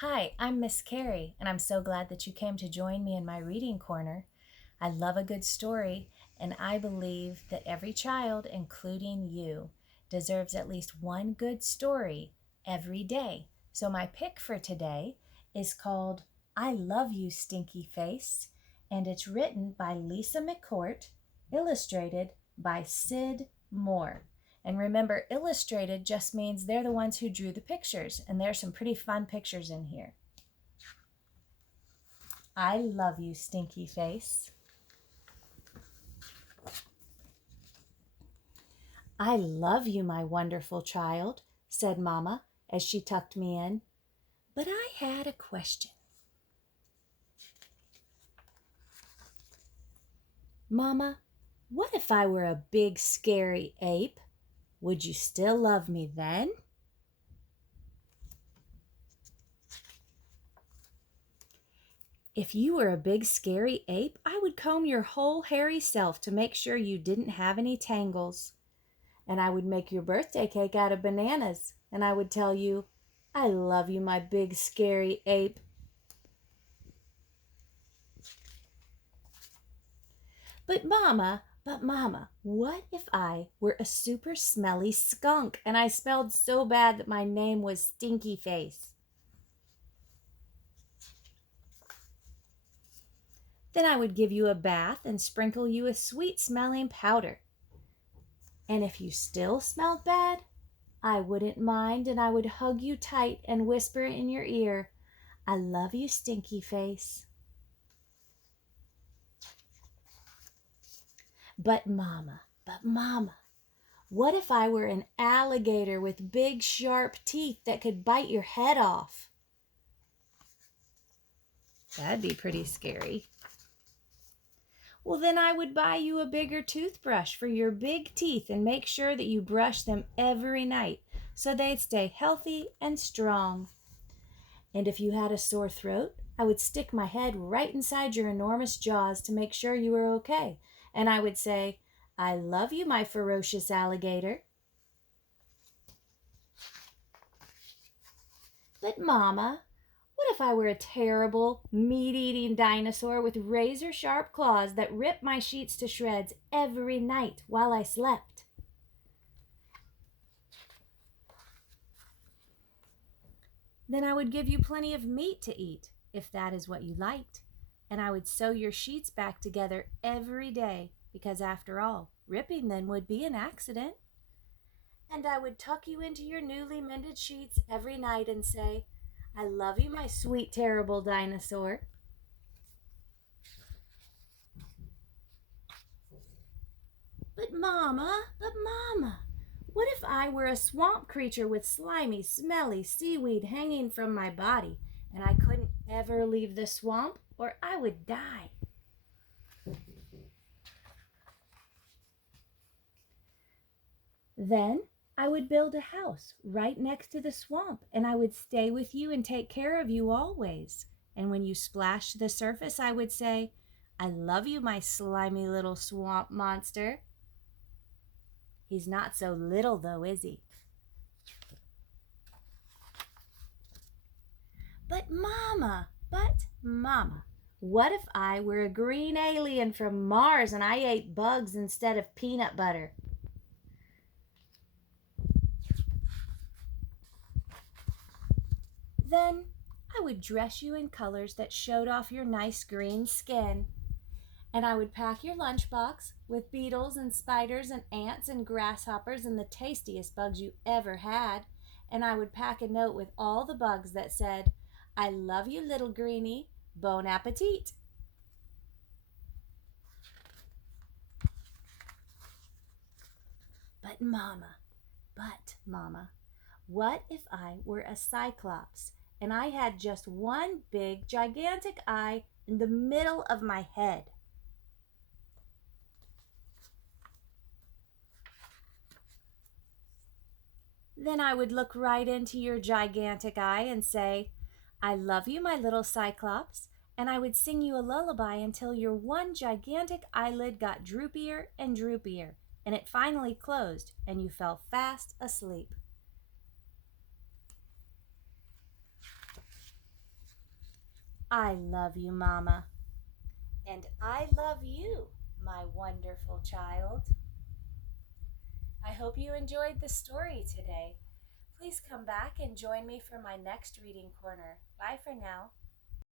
Hi, I'm Miss Carrie, and I'm so glad that you came to join me in my reading corner. I love a good story, and I believe that every child, including you, deserves at least one good story every day. So, my pick for today is called I Love You, Stinky Face, and it's written by Lisa McCourt, illustrated by Sid Moore. And remember, illustrated just means they're the ones who drew the pictures, and there's some pretty fun pictures in here. I love you, Stinky Face. I love you, my wonderful child, said Mamma as she tucked me in. But I had a question. Mamma, what if I were a big, scary ape? Would you still love me then? If you were a big, scary ape, I would comb your whole hairy self to make sure you didn't have any tangles. And I would make your birthday cake out of bananas, and I would tell you, I love you, my big, scary ape. But Mama, what if I were a super smelly skunk and I smelled so bad that my name was Stinky Face? Then I would give you a bath and sprinkle you with sweet smelling powder. And if you still smelled bad, I wouldn't mind and I would hug you tight and whisper in your ear, I love you, Stinky Face. But Mama, what if I were an alligator with big sharp teeth that could bite your head off? That'd be pretty scary. Well, then I would buy you a bigger toothbrush for your big teeth and make sure that you brush them every night so they'd stay healthy and strong. And if you had a sore throat, I would stick my head right inside your enormous jaws to make sure you were okay. And I would say, I love you, my ferocious alligator. But Mama, what if I were a terrible, meat-eating dinosaur with razor-sharp claws that ripped my sheets to shreds every night while I slept? Then I would give you plenty of meat to eat, if that is what you liked, and I would sew your sheets back together every day, because after all, ripping them would be an accident. And I would tuck you into your newly mended sheets every night and say, I love you, my sweet, terrible dinosaur. But Mama, what if I were a swamp creature with slimy, smelly seaweed hanging from my body, and I couldn't ever leave the swamp, or I would die? Then I would build a house right next to the swamp, and I would stay with you and take care of you always. And when you splashed the surface, I would say, I love you, my slimy little swamp monster. He's not so little, though, is he? But Mama, what if I were a green alien from Mars and I ate bugs instead of peanut butter? Then I would dress you in colors that showed off your nice green skin. And I would pack your lunchbox with beetles and spiders and ants and grasshoppers and the tastiest bugs you ever had. And I would pack a note with all the bugs that said, I love you, little greenie. Bon appetit. But Mama, what if I were a cyclops and I had just one big, gigantic eye in the middle of my head? Then I would look right into your gigantic eye and say, I love you, my little Cyclops, and I would sing you a lullaby until your one gigantic eyelid got droopier and droopier, and it finally closed, and you fell fast asleep. I love you, Mama. And I love you, my wonderful child. I hope you enjoyed the story today. Please come back and join me for my next reading corner. Bye for now.